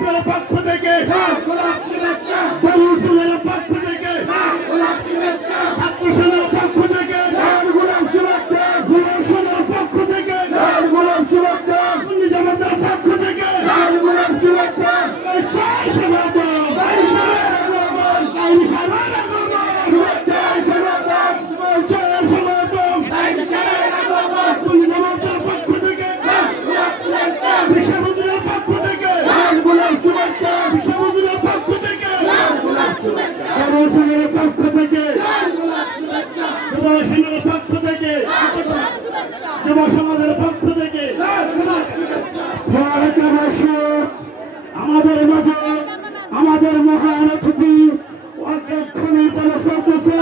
জামাতের পক্ষ থেকে বলুসুলের পক্ষ থেকে ছাত্র সেনার পক্ষ থেকে গোলাম সেনার পক্ষ থেকে জামাতের পক্ষ থেকে যুব সমাজের পক্ষ থেকে আমাদের মাঝে আমাদের মহান অতিথি অধ্যক্ষ নির্বাচন চলতেছে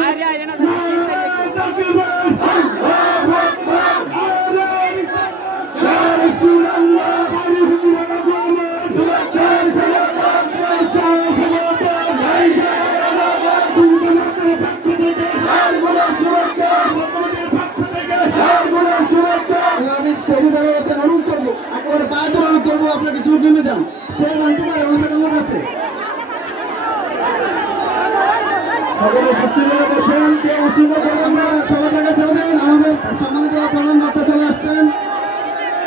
আপনাকে চুপ নেমে যান স্টেজ আনতে পারে অনুষ্ঠান কেমন আছে সকলে সুস্থভাবে বসেন কেউ অসুবিধা করবেন না সবাই জায়গায় ছেড়ে দেন আমাদের সম্মানিত প্রধান বক্তা চলে আসছেন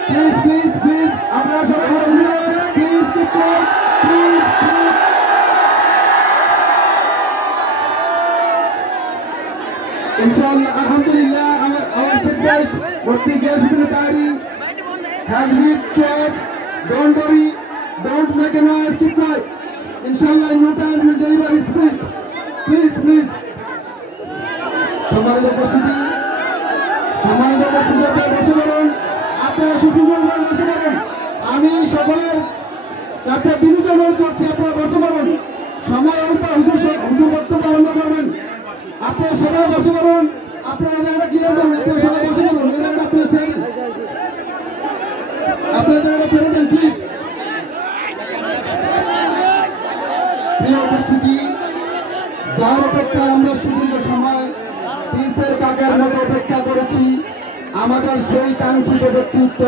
প্লিজ প্লিজ প্লিজ আপনারা সবাই প্লিজ প্লিজ इंशाअल्लाह alhamdulillah our chief guest Mufti Ghayazuddin Tahiri has reached to us. Don't worry, don't make a noise, keep quiet. Inshallah, in no time we will deliver his speech. Please, please. সম্মানিত উপস্থিতি আপনারা বসে পড়ুন আপনারা সুশৃঙ্খলভাবে বসে পড়ুন আমি সকলের কাছে বিনীত অনুরোধ করছি আপনারা বসে পড়ুন সময় অল্প হুজুর বক্তব্য আরম্ভ করবেন আপনারা সবাই বসে পড়ুন আপনারা জায়গাটা ক্লিয়ার করুন আপনারা সবাই বসে পড়ুন এই জায়গাটা আপনারা ছেড়ে দিন আপনারা জায়গাটা ছেড়ে দেন প্লিজ প্রিয় উপস্থিতি যার অপেক্ষায় আমরা সুদীর্ঘ সময় শিল্পের কাকার মতো অপেক্ষা করেছি আমাদের সেই কাঙ্ক্ষিত ব্যক্তিত্ব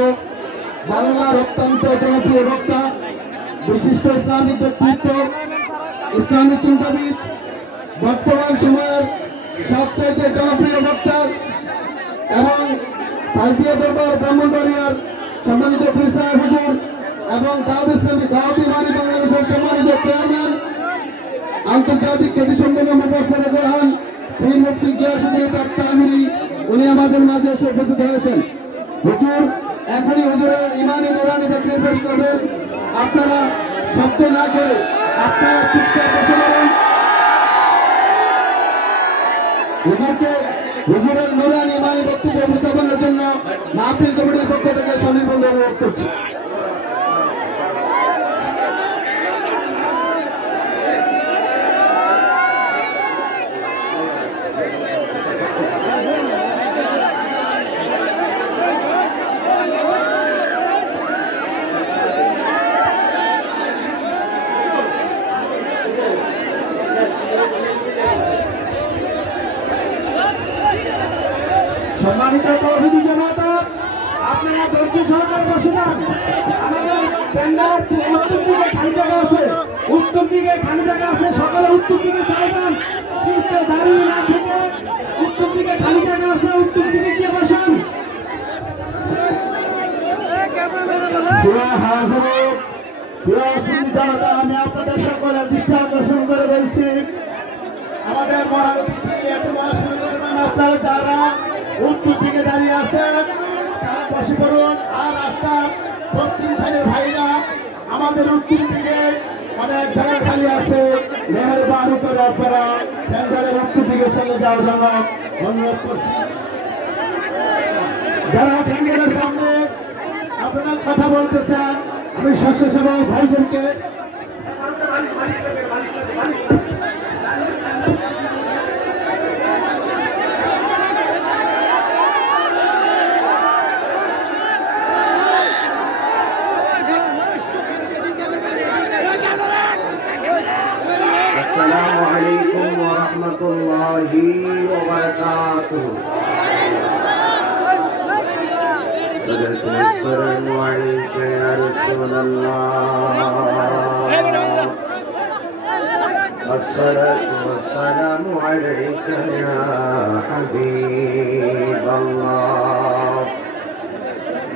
বাংলার অত্যন্ত জনপ্রিয় বক্তা বিশিষ্ট ইসলামিক ব্যক্তিত্ব ইসলামিক চিন্তাবিদ বর্তমান সময়ের সবচেয়ে জনপ্রিয় বক্তা এবং পালতিয়া দরবার ব্রাহ্মণবাড়িয়ার সম্মানিত ফিরসাহেব হুজুর এবং দাওয়াতি বাণী বাংলাদেশের সম্মানিত চেয়ারম্যান আন্তর্জাতিক খ্যাতি সম্পন্ন মুফাসসির কোরআন পীর মুফতি গিয়াসউদ্দিন তাহমিরি উনি আমাদের মাঝে এসে উপস্থিত হয়েছেন হুজুর এখনই হুজুরের ইমানি নুরানি তাকরীর পেশ করবেন আপনারা শব্দ না করে আপনারা চুপচাপ বসে পড়ুন হুজুরের নুরানি ইমানি বক্তব্য উপস্থাপনের জন্য মাহফিল কমিটির পক্ষ থেকে সনির্বন্ধ অনুরোধ করছি সম্মানিত তৌহিদি জামাত আপনারা ধৈর্য সহকারে বসে যান আমাদের প্যান্ডেলের উত্তর দিকে খালি জায়গা আছে সকালে উত্তর দিকে চলে যান পিছনে দাঁড়িয়ে না থেকে উত্তর দিকে খালি জায়গা আছে উত্তর দিকে গিয়ে বসেন আমি আপনাদের সকলের দৃষ্টি আকর্ষণ করে বলছি আমাদের মহান অতিথি এত আপনারা যারা উত্তর দিকে দাঁড়িয়ে আছেন তারা বসে পড়ুন আর রাস্তা পশ্চিম সাইডের ভাইরা আমাদের উত্তর দিকে অনেক জায়গা খালি আছে মেহরবানি করে আপনারা প্যান্ডেলের উত্তর দিকে চলে যাওয়ার জন্য অনুরোধ করছি যারা প্যান্ডেলের সামনে আপনারা কথা বলতেছেন আমি স্বেচ্ছাসেবক ভাইদেরকে अस्सलामु अलैकुम व रहमतुल्लाहि व बरकातुहू सल्लल्लाहु अलैहि या रसूलल्लाह الصلاة والسلام عليك يا حبيب الله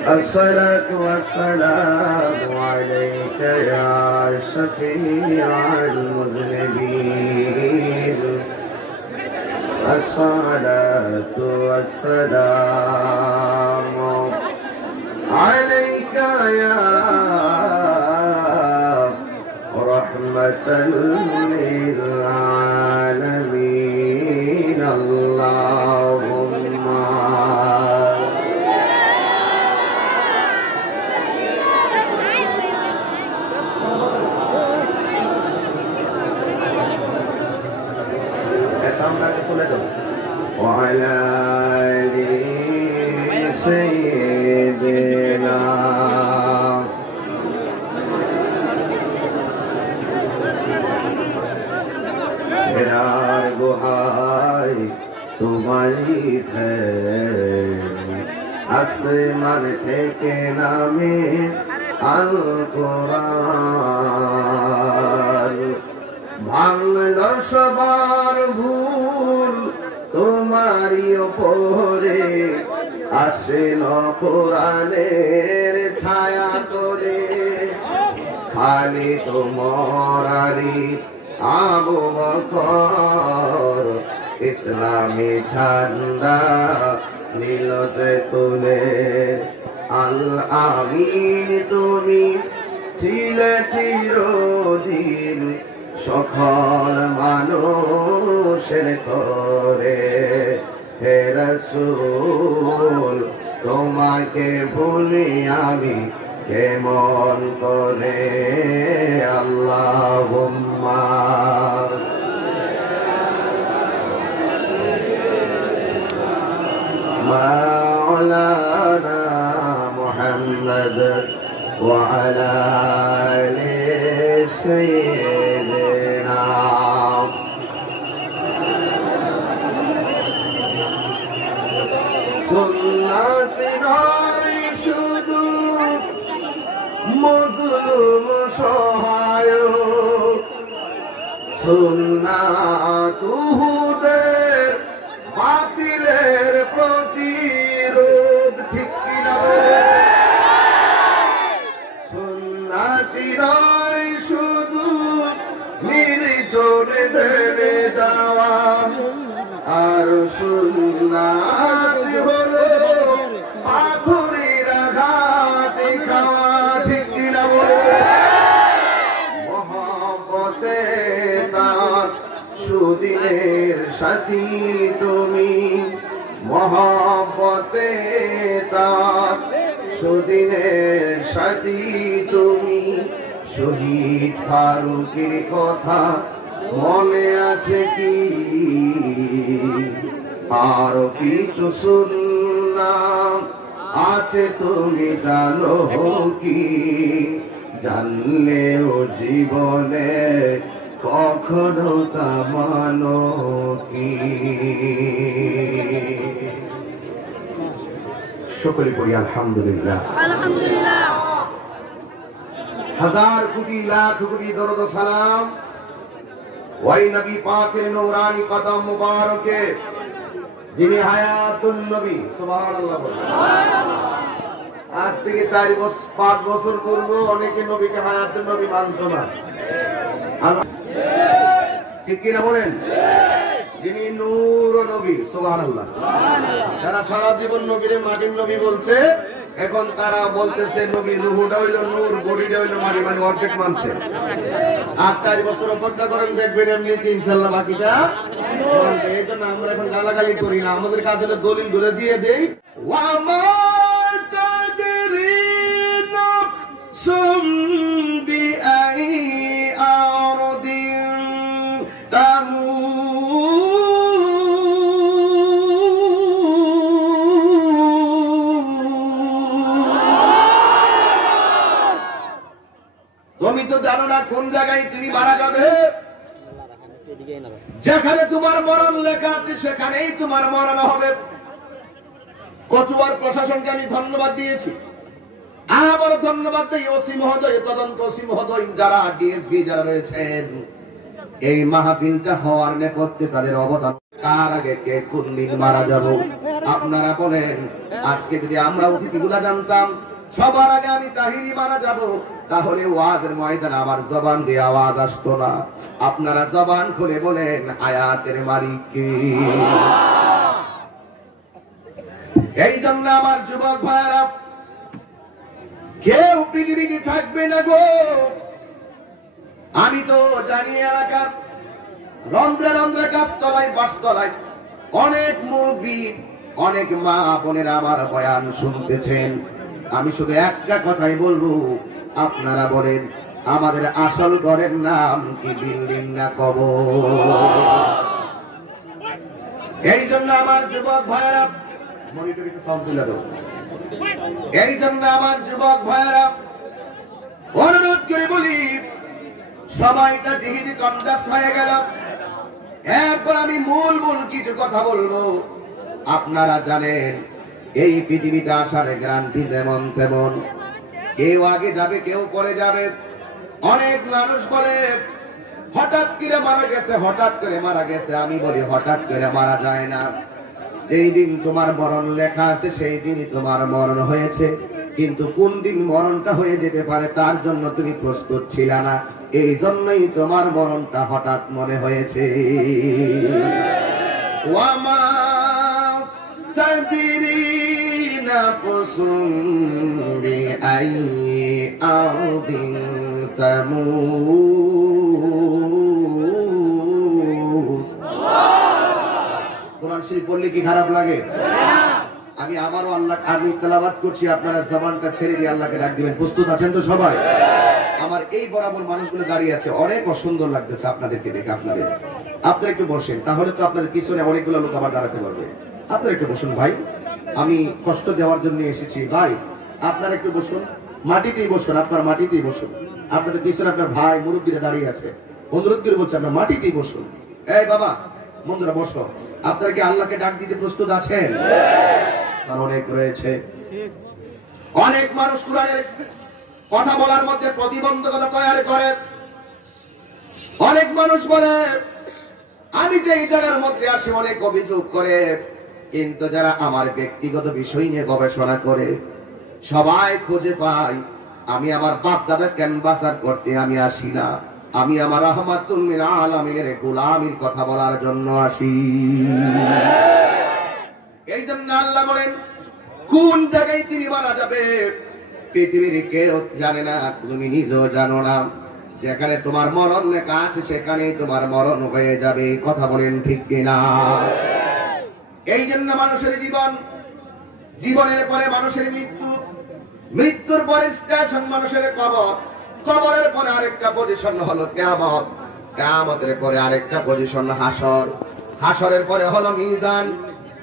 الصلاة والسلام عليك يا شفيع المذنبين الصلاة والسلام عليك يا رحمة للعالمين اللهم وعلى آل سيدنا मेरार गुहाई तुम्हारी है आसमान থেকে নামে আল কোরআন ভাঙলো সবার ভুল তোমারই ওপরে আসেন কোরআনের ছায়া করে খালি তোমার আলী আবু বকর ইসলামী ঝান্ডা নীলতে তুলে আল আমিন তুমি ছিলে চিরদিন সকল মানুষের করে হে রাসূল তোমাকে ভুলি আমি কেমন করে আল্লাহুম্মা মাওলানা মুহাম্মদ ওয়া আলা আলি সাইয়্যিদিনা সুন্নাত নয় শুধু মজলুম সহায়ক সুন্নাত উহুদের বাতিলের প্রতিরোধ ঠিক কিনা সুন্নাতি নয় শুধু নির্জনে দেনে যাওয়া আর সুন্নাত হলো পাথরের আঘাত খাওয়া ঠিক কিনা মহব্বতে তার সুদিনের সাথী তুমি মহব্বতে তার সুদিনের সাথী তুমি শহীদ ফারুকের কথা মনে আছে কি আর কিছু সুন্নাহ আছে তুমি জানো কি জানলেও জীবনে কখনো তা মানো কি সকলে পড়ি আলহামদুলিল্লাহ আলহামদুলিল্লাহ হাজার কোটি লাখ কোটি দরুদ ও সালাম ওই নবী পাকের নূরানি কদম মুবারকে যিনি হায়াতুন নবী সুবহানাল্লাহ আজ থেকে 5 বছর পূর্বে অনেকে নবীকে হায়াতুন নবী মানত না ঠিক কি না বলেন যিনি নূর নবী সুবহানাল্লাহ যারা সারা জীবন নবীরে মাটির নবী বলছে এখন তারা বলতেছে নবীর রূহটা হইলো নূর বডিটা হইলো মাটি মানে অর্ধেক মানছে আর 4 বছর অপেক্ষা করেন দেখবেন এমনিতে ইনশাআল্লাহ বাকিটা এই জন্য আমরা এখন গালাগালি করি না আমাদের কাছে হলো দলিল গুলো দিয়ে দেই ওয়া মা তাদরিনা সুমবি আই আরদিন তুমি তো জানো না কোন জায়গায় তিনি মারা যাবে যেখানে তোমার মরণ লেখা আছে সেখানেই তোমার মরণ হবে কচুয়ার প্রশাসনকে আমি ধন্যবাদ দিয়েছি আবার ধন্যবাদ দেই ওসি মহোদয় তদন্ত ওসি মহোদয় যারা ডিএসপি যারা রয়েছেন এই মাহফিলটা হওয়ার নেপথ্যে তাদের অবদান। তার আগে কে কোন দিন মারা যাব আপনারা বলেন? আজকে যদি আমরা অতিথিগুলা জানতাম সবার আগে আমি তাহিরি মারা যাব, তাহলে ওয়াজের ময়দানে আমার জবান দিয়ে আওয়াজ আসতো না। আপনারা জবান খুলে বলেন আয়াতের মালিক কে? এই জন্য আমার যুবক ভাইরা, কেউ পৃথিবীতে থাকবে না গো। আমি তো জানি এলাকার রন্ধ্রে রন্ধ্রে গাছতলায় বাসতলায় অনেক মুরব্বী, অনেক মা বোনেরা আমার বয়ান শুনতেছেন। আমি শুধু একটা কথাই বলবো, আপনারা বলেন আমাদের আসল ঘরের নাম কি বিল্ডিং না কবর? এই জন্য আমার যুবক ভাইয়েরা, এই জন্য আমার যুবক ভাইয়েরা অনুরোধ করে বলি, সময়টা যেহেতু কনজাস্ট হয়ে গেল, এরপর আমি মূল কিছু কথা বলবো। আপনারা জানেন এই পৃথিবীতে আসার গ্যারান্টি যেমন তেমন, কেউ আগে যাবে কেউ পরে যাবে। অনেক মানুষ বলে হঠাৎ করে মারা গেছে, হঠাৎ করে মারা গেছে। আমি বলি হঠাৎ করে মারা যায় না। যেই দিন তোমার মরণ লেখা আছে সেই দিনই তোমার মরণ হয়েছে, কিন্তু কোন দিন মরণটা হয়ে যেতে পারে তার জন্য তুমি প্রস্তুত ছিল না, এই জন্যই তোমার মরণটা হঠাৎ মনে হয়েছে। ওয়ামা তাদরি নাফসুম বিআইয়ি আরদিন তামুত। কোরআন শরীফ পড়লে কি খারাপ লাগে? আমি আবারও আমি তেলাওয়াত করছি, আপনারা জবানটা ছেড়ে দিয়ে আল্লাহকে ডাক দিবেন। প্রস্তুত আছেন তো সবাই? আমার এই বরাবর মানুষগুলো দাঁড়িয়ে আছে, অনেক অসুন্দর লাগতেছে আপনাদেরকে দেখে। আপনারা একটু বসেন, তাহলে তো আপনাদের পিছনে অনেকগুলো লোক আবার দাঁড়াতে পারবে। আপনারা একটু বসুন ভাই, আমি কষ্ট দেওয়ার জন্য এসেছি ভাই। আপনারা একটু বসুন, মাটিতেই বসুন, আপনার মাটিতেই বসুন। আপনাদের পিছনে আপনার ভাই মুরব্বীরা দাঁড়িয়ে আছে, অনুরোধ করে বলছে আপনার মাটিতেই বসুন। এই বাবা বন্ধুরা বসো। আপনারা কি আল্লাহকে ডাক দিতে প্রস্তুত আছেন? অনেক রয়েছে, অনেক মানুষ কোরআনের কথা বলার মধ্যে প্রতিবন্ধকতা তৈরি করে। অনেক মানুষ বলে আমি যে এই জায়গার মধ্যে আসি, অনেক অভিযোগ করে, কিন্তু যারা আমার ব্যক্তিগত বিষয় নিয়ে গবেষণা করে সবাই খুঁজে পাই আমি আমার বাপ দাদা ক্যানভাসার করতে আমি আসি না, আমি আমার রাহমাতুল লিল আলামিনের গোলামীর কথা বলার জন্য আসি। এই জন্য আল্লাহ বলেন কোন জায়গায় তিনি মারা যাবে পৃথিবীর কেউ জানে না, তুমি নিজেও জানো না। যেখানে তোমার মরণ লেখা আছে সেখানেই তোমার মরণ হয়ে যাবে। কথা বলেন ঠিক কিনা? এই জন্য মানুষের জীবন, জীবনের পরে মানুষের মৃত্যু, মৃত্যুর পরে স্টেশন মানুষের কবর, কবরের পরে আরেকটা পজিশন হলো কিয়ামত, কিয়ামতের পরে আরেকটা পজিশন হাসর, হাসরের পরে হলো মিজান,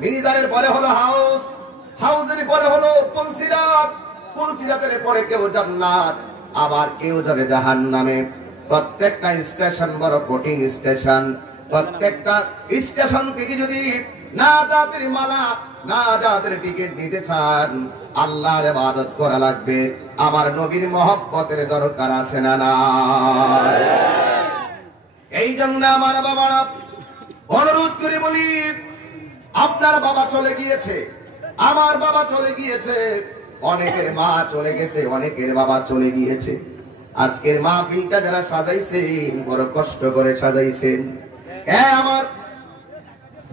মিজানের পরে হলো হাউস, হাউসের পরে হলো পুলসিরাত, পুলসিরাতের পরে কেউ জান্নাত, আবার কেউ যাবে জাহান্নামে। প্রত্যেকটা স্টেশন বড় কঠিন স্টেশন। প্রত্যেকটা স্টেশন থেকে যদি নাজাতের মালা, নাজাতের টিকিট নিতে চান আল্লাহর ইবাদত করা লাগবে। আমার নবীর মহব্বতের দরকার আছে না নাই? এই জন্য আমার বাবারা অনুরোধ করে বলি, আপনার বাবা চলে গিয়েছে, আমার বাবা চলে গিয়েছে, অনেকের মা চলে গেছে, অনেকের বাবা চলে গিয়েছে। আজকের মাহফিলটা যারা সাজাইছেন বড় কষ্ট করে সাজাইছেন। হ্যাঁ আমার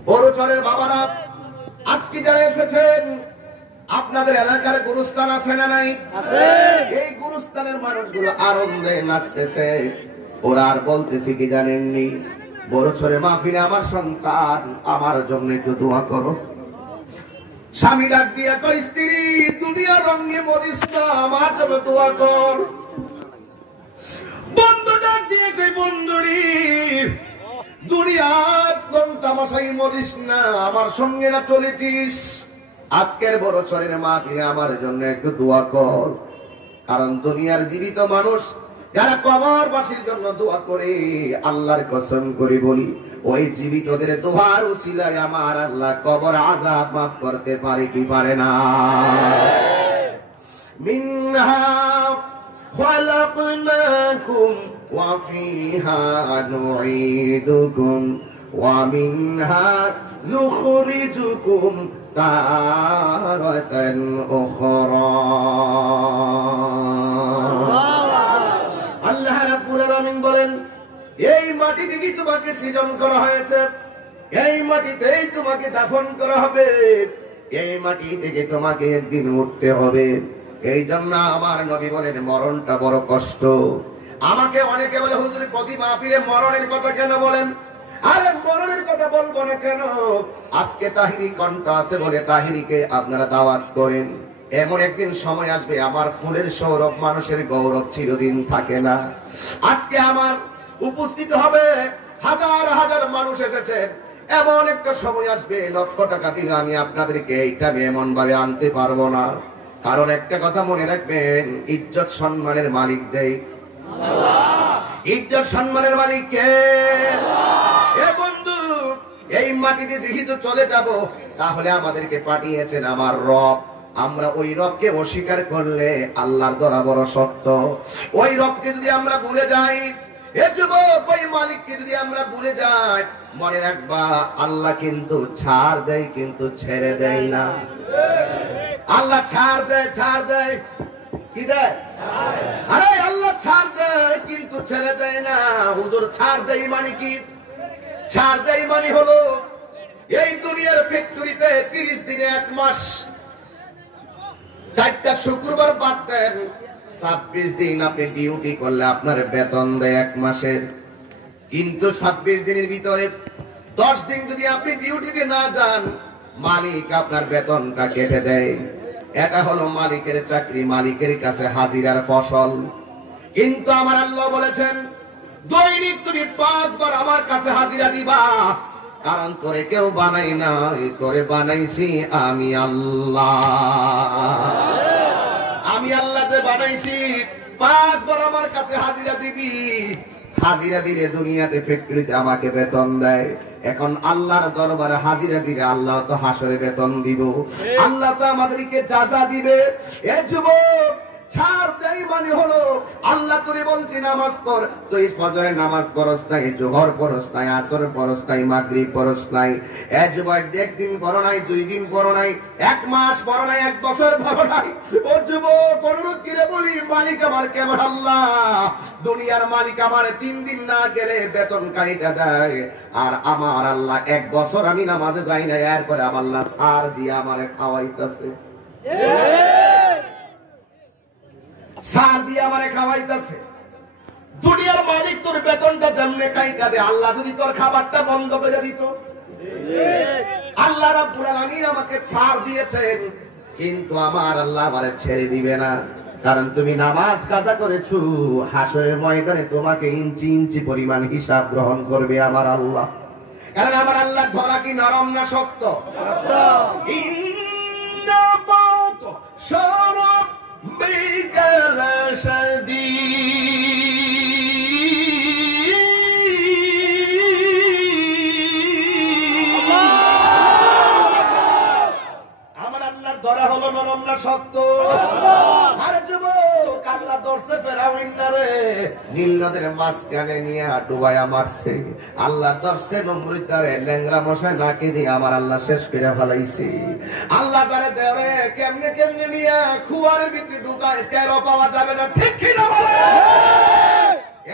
বড় চরের বাবারা, আজকে যারা এসেছেন আপনাদের এলাকার গুরুস্থান আছে না নাই? আছে। এই গুরুস্থানের মানুষগুলো আনন্দে নাচতেছে। ওরা আর বলতেছে কি জানেননি, বড় চরে মাহফিলে আমার সন্তান, আমার জন্য একটু দোয়া করো। স্বামী ডাক দিয়া কয় স্ত্রী দুনিয়ার রঙে মরিস না, আমার জন্য দোয়া কর। বন্ধু ডাক দিয়ে কয় বন্ধুরি দুনিয়ার কোন তামাশাই মরিস না, আমার সঙ্গে না চলেছিস। আজকের বড় চরের মাহফিলে আমার জন্য একটু দোয়া কর। কারণ দুনিয়ার জীবিত মানুষ যারা কবরবাসীর জন্য দোয়া করে, আল্লাহর কসম করে বলি ওই জীবিতদের দোয়ার উসিলায় আমার আল্লাহ কবর আযাব মাফ করতে পারে কি পারে না? মিনহা খালাকনাকুম وفيها نعيدكم ومنها نخرجكم تارة أخرى আল্লাহ রাব্বুল আলামিন বলেন, এই মাটি থেকে তোমাকে সৃজন করা হয়েছে, এই মাটিতেই তোমাকে দাফন করা হবে, এই মাটি থেকে তোমাকে একদিন উঠতে হবে। এই জন্য আমার নবী বলেন মরণটা বড় কষ্ট। আমাকে অনেকে বলে হুজুর প্রতি মাহফিলে মরণের কথা কেন বলেন? আরে মরণের কথা বলবো না কেন? আজকে তাহিরি কণ্ঠ আছে বলে তাহিরিকে আপনারা দাওয়াত করেন। এমন একদিন সময় আসবে আমার ফুলের সৌরভ মানুষের গৌরব চিরদিন থাকে না। আজকে আমার উপস্থিত হবে হাজার হাজার মানুষ এসেছেন, এমন একটা সময় আসবে লক্ষ টাকা দিলে আমি আপনাদেরকে এইটা এমন ভাবে আনতে পারবো না। কারণ একটা কথা মনে রাখবেন, ইজ্জত সম্মানের মালিক দেয় আল্লাহ। ইজ্জত সম্মানের মালিক কে? এ বন্ধু, এই মাটিতে যেহেতু চলে যাব, তাহলে আমাদেরকে পাঠিয়েছেন আমার রব। আমরা ওই রবকে অস্বীকার করলে আল্লাহর দরা বড় শক্ত। ওই রবকে যদি আমরা ভুলে যাই, এ যুবক, ওই মালিককে যদি আমরা ভুলে যাই, মনে রাখবা আল্লাহ কিন্তু ছাড় দেয়, কিন্তু ছেড়ে দেয় না। আল্লাহ ছাড় দেয়, ছাড় দেয়, কি দেয়? আরে আল্লাহ ছাড় দেয় কিন্তু ছেড়ে দেয় না। হুজুর ছাড় দেয় মানে কি? ছাড় দেয় মানে হলো এই দুনিয়ার ফ্যাক্টরিতে 30 দিনে 1 মাস 4টা শুক্রবার বাদ দেন, 26 দিন আপনি ডিউটি করলে আপনার বেতন দেয় 1 মাসের। কিন্তু 26 দিনের ভিতরে 10 দিন যদি আপনি ডিউটিতে না যান, মালিক আপনার বেতনটা কেটে দেয়। এটা হলো মালিকের চাকরি, মালিকের কাছে হাজিরার ফসল। কিন্তু আমার আল্লাহ বলেছেন দৈনিক তুমি 5 বার আমার কাছে হাজিরা দিবা, কারণ তোরে কেউ বানাই না, তোরে বানাইছি আমি আল্লাহ। আমি আল্লাহ যে বানাইছি, 5 বার আমার কাছে হাজিরা দিবি। হাজিরা দিলে দুনিয়াতে ফ্যাক্টরিতে আমাকে বেতন দেয়। এখন আল্লাহর দরবারে হাজিরা দিলে আল্লাহ তো হাসরে বেতন দিব, আল্লাহ তো আমাদেরকে যাজা দিবে। এ যুবক, ছাড় দেয় মানে হলো আল্লাহ তোরে বলছি নামাজ পড়, তুই ফজরের নামাজ পড়স নাই, জোহর পড়স নাই, আসর পড়স নাই, মাগরিব পড়স নাই। এ যুবক, 1 দিন পড়ো নাই, 2 দিন পড়ো নাই, 1 মাস পড়ো নাই, 1 বছর পড়ো নাই। ও যুবক, অনুরোধ করে বলি, মালিক আমার কেমন আল্লাহ? দুনিয়ার মালিক আমার 3 দিন না গেলে বেতন কাইটা দেয়, আর আমার আল্লাহ 1 বছর আমি নামাজে যাই না, এরপরে আমার আল্লাহ ছাড় দিয়ে আমারে খাওয়াইতেছে, ছাড় দিয়ে আমারে খাওয়াইতেছে। দুনিয়ার মালিক তোর বেতনটা যেমনে কাইটা দে, আল্লাহ যদি তোর খাবারটা বন্ধ করে দিত। আল্লাহ রাব্বুল আলামিন আমাকে ছাড় দিয়েছেন, কিন্তু আমার আল্লাহ আমারে ছেড়ে দিবে না। কারণ তুমি নামাজ কাজা করেছো, হাসরের ময়দানে তোমাকে ইঞ্চি ইঞ্চি পরিমাণ হিসাব গ্রহণ করবে আমার আল্লাহ। কারণ আমার আল্লাহ ধরা কি নরম না শক্ত? শরব বিকাল শাদী ধরা হলো নরম না শক্ত? আরে যুবক, আল্লাহ ধরছে ফেরাউনরে, নীল নদের মাঝখানে নিয়ে ডুবাইয়া মারছে। আল্লাহ ধরছে নমরুদারে, ল্যাংরা মশাই নাকে দিয়ে আমার আল্লাহ শেষ করে ফেলাইছে। আল্লাহ জানে দেবে কেমনে কেমনে নিয়ে খুয়ারের ভিতরে ঢুকায়, তেরো পাওয়া যাবে না, ঠিক কিনা বলে?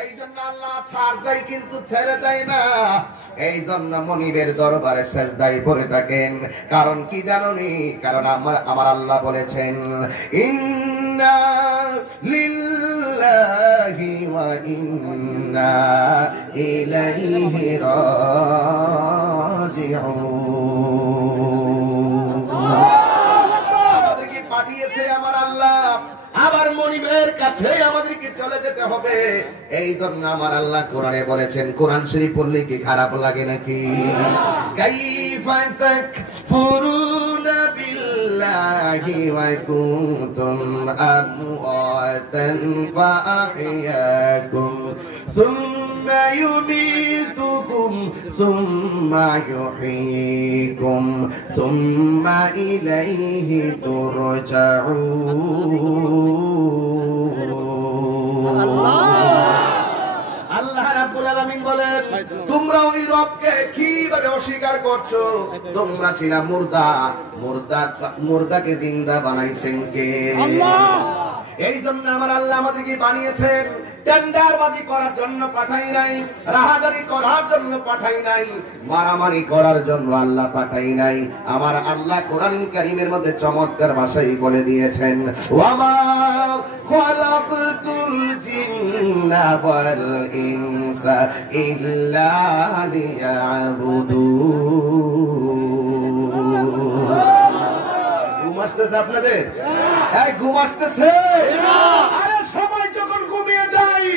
এই জন্য আল্লাহ ছাড় দেয় কিন্তু ছেড়ে দেয় না। এই জন্য মনিবের দরবারে সেজদায় পড়ে থাকেন। কারণ কি জানোনি? কারণ আমার আল্লাহ বলেছেন, ইন্না লিল্লাহি ওয়া ইন্না ইলাইহি রাজিউন। আমাদেরকে পাঠিয়েছে আমার আল্লাহ, আবার মনিবের কাছে আমাদেরকে চলে যেতে হবে। এই জন্য আমার আল্লাহ কোরআনে বলেছেন, কোরআন শরীফ পড়লে কি খারাপ লাগে নাকি? কাইফা তাকফুরুনা বিল্লাহি ওয়া কুনতুম আমওয়াতান ফাআহইয়াকুম সুম্মা ইউমীতুকুম সুম্মা ইউহয়ীকুম সুম্মা ইলাইহি তুরজাউন। রাব্বুল আলামিন বলেন তোমরা ওই রবকে কিভাবে অস্বীকার করছো? তোমরা ছিলা মুর্দা, মুর্দাকে জিন্দা বানাইছেন কে? এই জন্য আমার আল্লাহ আমাদেরকে বানিয়েছেন টেন্ডারবাজি করার জন্য পাঠাই নাই, রাহাজারি করার জন্য পাঠাই নাই, মারামারি করার জন্য আল্লাহ পাঠাই নাই। আমার আল্লাহ কোরআনুল কারীমের মধ্যে চমৎকার ভাষায় বলে দিয়েছেন ওয়ামা খালাকতুল জিন্না ওয়াল ইনসা ইল্লা লিয়াবুদুন। ঘুম আসতেছে আপনাদের? এই ঘুম আসতেছে? আরে সবাই যখন ঘুমিয়ে যায়,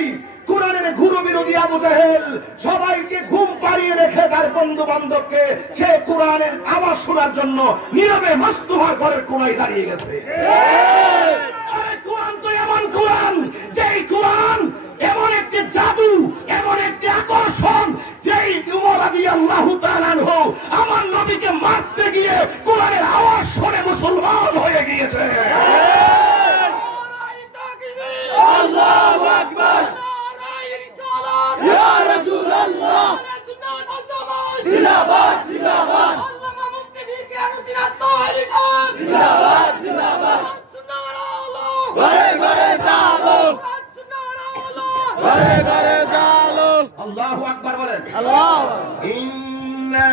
কোরআনের গুরু বিরোধী আবু জাহেল সবাইকে ঘুম পাড়িয়ে রেখে তার বন্ধু বান্ধবকে সে কোরআনের আওয়াজ শোনার জন্য নীরবে মাস্তুহার ঘরের কোনায় দাঁড়িয়ে গেছে। আরে কোরআন তো এমন কোরআন, যেই কোরআন এমন একটি জাদু, এমন একটি আকর্ষণ, যেই উমর রাদিয়াল্লাহু তাআলা আনহু আমার নবীকে মারতে গিয়ে কোরআনের আওয়াজ শুনে মুসলমান হয়ে গিয়েছে। আল্লাহু আকবার, ইয়া রাসূলুল্লাহ, জিন্দাবাদ জিন্দাবাদ, আল্লামা মুফতি ফিরআউদ্দিন আত-তাহারি সাহেব, জিন্দাবাদ জিন্দাবাদ, সুবহানাল্লাহ, ঘরে ঘরে চালো, সুবহানাল্লাহ, ঘরে ঘরে চালো। আল্লাহু আকবার বলেন। আল্লাহ ইন্না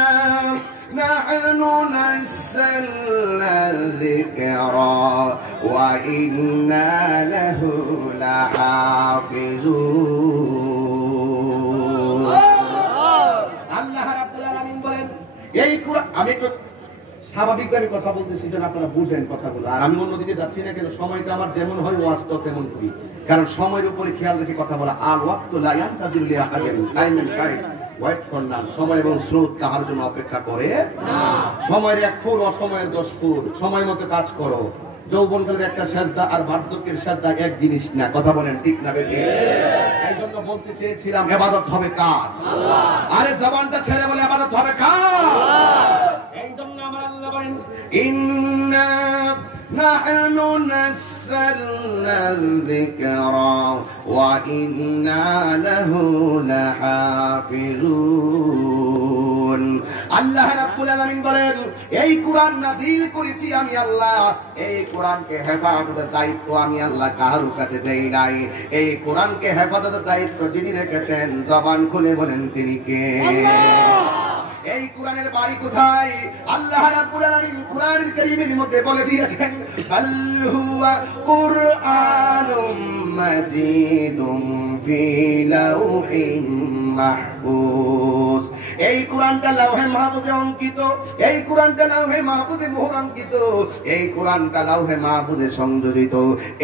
নাহনু নাযালনা যিকরা ওয়া ইন্না লাহু লাহাফিজুন। আল্লাহ রাব্বুল আলামিন বলেন এই কোরআন, আমি একটু স্বাভাবিকভাবে কথা বলতেছি যেন আপনারা বুঝেন কথাগুলো, আর আমি অন্যদিকে যাচ্ছি না কেন, সময়টা আমার যেমন হয় ওয়াজটা তেমন করি, কারণ সময়ের উপরে খেয়াল রেখে কথা বলা। আল ওয়াক্তু লা ইয়ানতাজিরু লিআহাদিন, time and time wait for none. সময় এবং স্রোত কাহার জন্য অপেক্ষা করে না। সময়ের 1 ফুট, অসময়ের 10 ফুট। সময় মতো কাজ করো। যৌবনকালের একটা সেজদা আর বার্ধক্যের সেজদা এক জিনিস না, কথা বলেন ঠিক না বেঠিক? এই জন্য বলতে চেয়েছিলাম ইবাদত হবে কার? আল্লাহ। আরে জবানটা ছেড়ে বলে ইবাদত হবে কার? আল্লাহ। এই জন্য আমার আল্লাহ বলেন ইন্না নাহনু নাযালনা যিকরা ওয়া ইন্না লাহু লাহাফিজুন। আল্লাহ রাব্বুল আলামিন বলেন এই কোরআন নাযিল করেছি আমি আল্লাহ, এই কোরআনকে হেফাজতের দায়িত্ব আমি আল্লাহ কারোর কাছে দেই নাই। এই কোরআনকে হেফাজতের দায়িত্ব যিনি রেখেছেন, জবান খুলে বলেন তিনি কে? এই কোরআনের বাড়ি কোথায়? আল্লাহ রাব্বুল আলামিন কোরআনুল কারীমের মধ্যে বলে দিয়েছেন বাল হুয়া কুরআনুম মাজিদুম ফি লাউহিন মাহফুজ। এই কোরআনটা লাউহে মাহফুজে অঙ্কিত, এই কোরআনটা লাউহে মাহফুজে মোহরাঙ্কিত, এই কোরআনটা লাউহে মাহফুজে সংযোজিত।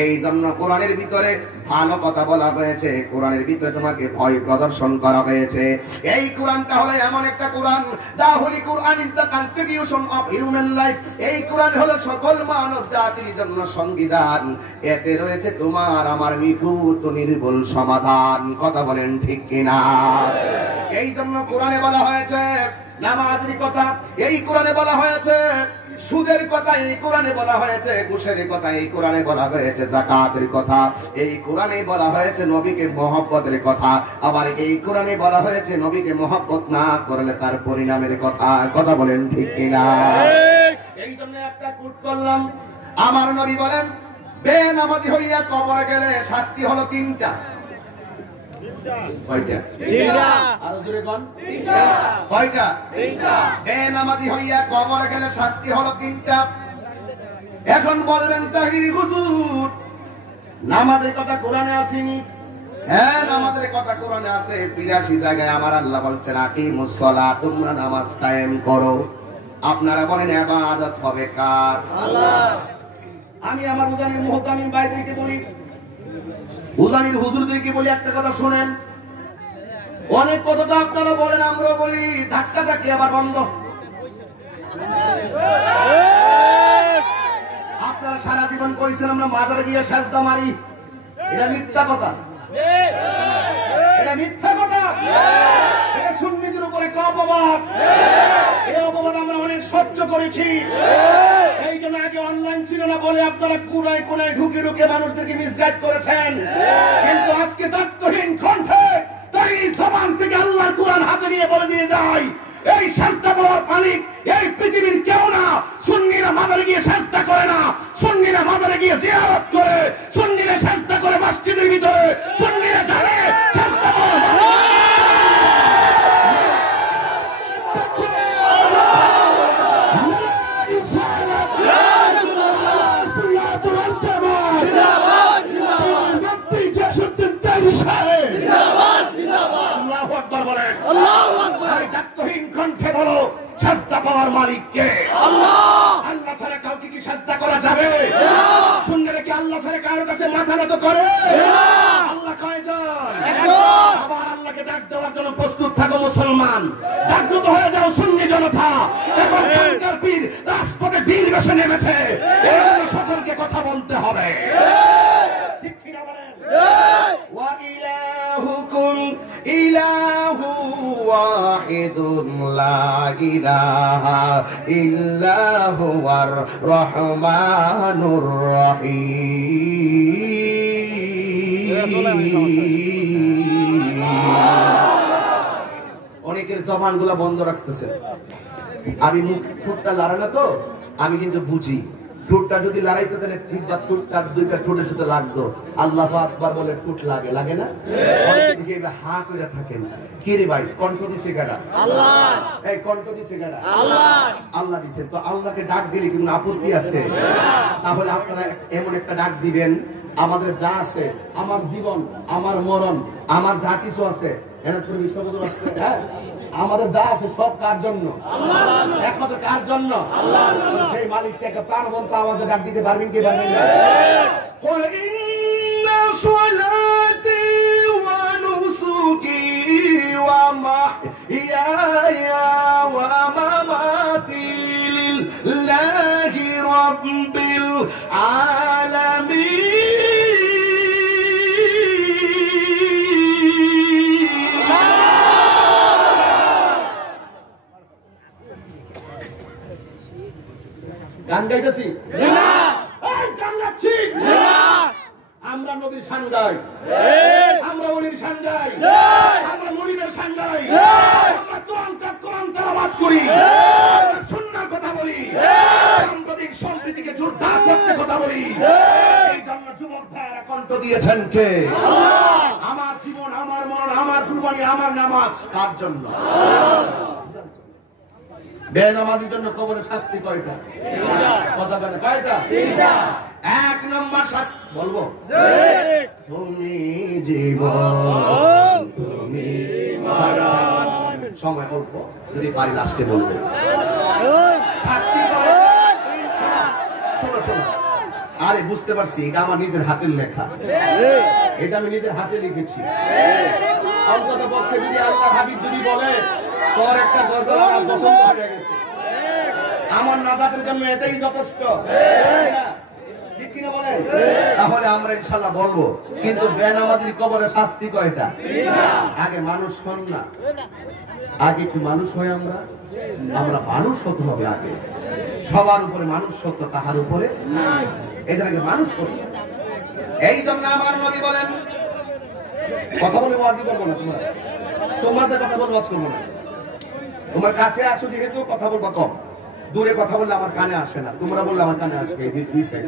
এই জন্য কোরআনের ভিতরে ভালো কথা বলা হয়েছে, কোরআনের ভিতরে তোমাকে ভয় প্রদর্শন করা হয়েছে। এই কোরআনটা হলো এমন একটা কোরআন, the holy Quran is the constitution of human life. এই কোরআন হলো সকল মানব জাতির জন্য সংবিধান। এতে রয়েছে তোমার আমার নিখুঁত নির্ভুল সমাধান, কথা বলেন ঠিক কিনা? এই জন্য কোরআনে বলা হয়েছে নামাজের কথা, এই কোরআনে বলা হয়েছে সুদের কথা, এই কোরআনে বলা হয়েছে ঘুষের কথা, এই কোরআনে বলা হয়েছে যাকাতের কথা, এই কোরআনে বলা হয়েছে নবীকে মহব্বতের কথা, আবার এই কোরআনে বলা হয়েছে নবীকে মহব্বত না করলে তার পরিণামের কথা, কথা বলেন ঠিক কিনা? এই জন্য একটা কোট করলাম, আমার নবী বলেন বেনামাজি হইয়া কবরে গেলে শাস্তি হলো 3টা। কয়টা? 3টা। আরো জোরে কোন? 3টা। কয়টা? 3টা। বেনামাজি হইয়া কবরে গেলে শাস্তি হলো 3টা। এখন বলবেন তাহিরি হুজুর নামাজের কথা কোরআনে আসেনি? হ্যাঁ, নামাজের কথা কোরআনে আছে 82 জায়গায়। আমার আল্লাহ বলছেন আকিমুস সালাত, তোমরা নামাজ কায়েম করো। আপনারা বলেন ইবাদত হবে কার? আল্লাহ। আমি আমার উজানির মুহতামিম ভাইদেরকে বলি, উজানির হুজুরদেরকে বলি একটা কথা শুনেন। অনেক কথা তো আপনারা বলেন, আমরা বলি, ধাক্কা ধাক্কি আবার বন্ধ। আপনারা সারা জীবন কইছেন আমরা মাজারে গিয়ে সাজদা মারি, এটা মিথ্যা কথা, এটা মিথ্যা কথা। এটা সুন্নিদের উপরে অপবাদ। এই অপবাদ আমরা অনেক সহ্য করেছি। এই জন্য আগে অনলাইন ছিল না বলে আপনারা কোনায় কোনায় ঢুকে ঢুকে মানুষদেরকে মিসগাইড করেছেন, কিন্তু আজকে তত্ত্বহীন কণ্ঠে তাই জবান থেকে নিয়ে বলে দিয়ে যাই, এই শাস্তা পাওয়ার মালিক এই পৃথিবীর কেউ না। সুন্নিরা মাজারে গিয়ে শাস্তা করে না, সুন্নিরা মাজারে গিয়ে জিয়ারত করে, সুন্নিরা শাস্তা করে মসজিদের ভিতরে, সুন্নিরা জানে শাস্তা পাওয়ার মালিক। শাস্তা পাওয়ার মালিক কে? আল্লাহ। আল্লাহ ছাড়া কাউকে কি শাস্তা করা যাবে? সুন্নিরা কি আল্লাহ ছাড়া কারোর কাছে মাথা নত করে? আল্লাহ কয়জন? আবার আল্লাহকে ডাক দেওয়ার জন্য প্রস্তুত থাকো মুসলমান, জাগ্রত হয়ে যাও সুন্নি জনতা। এখন কাঙ্কার পীর রাজপথে বীর বেশে নেমেছে, এই সকলকে কথা বলতে হবে। ঠিক কিনা বলেন? ওয়া ইলাহুকুম ইলাহু ওয়াহিদুন লা ইলাহা ইল্লা হুয়ার রহমানুর রহিম। অনেকের জবানগুলো বন্ধ রাখতেছে। আমি ঠোঁটটা লড়াই না তো, আমি কিন্তু বুঝি ঠোঁটটা যদি লড়াইতে তাহলে ঠিক বা ঠোঁটটা দুইটা ঠোঁটের সাথে লাগতো। আল্লাহ আকবার বলে ঠোঁট লাগে, লাগে না? অনেকে দিকে হা করে থাকেন, কি রে ভাই কণ্ঠ দিছে কারা? আল্লাহ। এই কণ্ঠ দিছে কারা? আল্লাহ। আল্লাহ দিছেন তো আল্লাহকে ডাক দিলে কি কোনো আপত্তি আছে? তাহলে আপনারা এমন একটা ডাক দিবেন, আমাদের যা আছে, আমার জীবন, আমার মরণ, আমার যা কিছু আছে, এনাদের বিশ্ববোধ আছে, হ্যাঁ, আমাদের যা আছে সব কার জন্য? একমাত্র কার জন্য? সেই মালিককে একটা প্রাণবন্ত আওয়াজে ডাক দিতে পারবেন কি পারবেন না? قل إن صلاتي ونسكي ومحياي ومماتي لله رب العالمين গান গাইতেছি না, এই গান গাচ্ছি না। আমরা নবীর শান গাই, আমরা ওলির শান গাই, আমরা মুরিদের শান গাই, আমরা কোরআন তেলাওয়াত করি, আমরা সুন্নাহর কথা বলি, সাম্প্রদায়িক সম্প্রীতিকে জোরদার করতে কথা বলি। এই জন্য যুবক ভাইরা কণ্ঠ দিয়েছেন কে? আল্লাহ। আমার জীবন, আমার মরণ, আমার কুরবানি, আমার নামাজ কার জন্য? বেনামাজির জন্য কবরে শাস্তি কয়টা? কথা বলে কয়টা? এক নম্বর শাস্তি বলবো, তুমি জীবন তুমি মরণ। সময় অল্প, যদি পারি লাস্টে বলবো। শাস্তি শোনো শোনো, আরে বুঝতে পারছি এটা আমার নিজের হাতের লেখা, এটা আমি নিজের হাতে লিখেছি। অন্তত পক্ষে যদি আল্লাহ হাবিব যদি বলে তোর একটা গজল আমার পছন্দ হয়ে গেছে, আমার নাজাতের জন্য এটাই যথেষ্ট, ঠিক কিনা বলেন? তাহলে আমরা ইনশাআল্লাহ বলবো। কিন্তু বেনামাজির কবরে শাস্তি কয়টা? আগে মানুষ হন না, আগে একটু মানুষ হয়। আমরা মানুষ হতে হবে আগে। সবার উপরে মানুষ সত্য, তাহার উপরে নাই, এটাকে মানুষ করি। এই জন্য আমার নবী বলেন, কথা বলে ওয়াজ করবো না, তোমাদের কথা বলে ওয়াজ করবো না। তোমার কাছে আসো যেহেতু কথা বলবা কম, দূরে কথা বললে আমার কানে আসে না, তোমরা বললে আমার কানে আসে। দুই সাইড।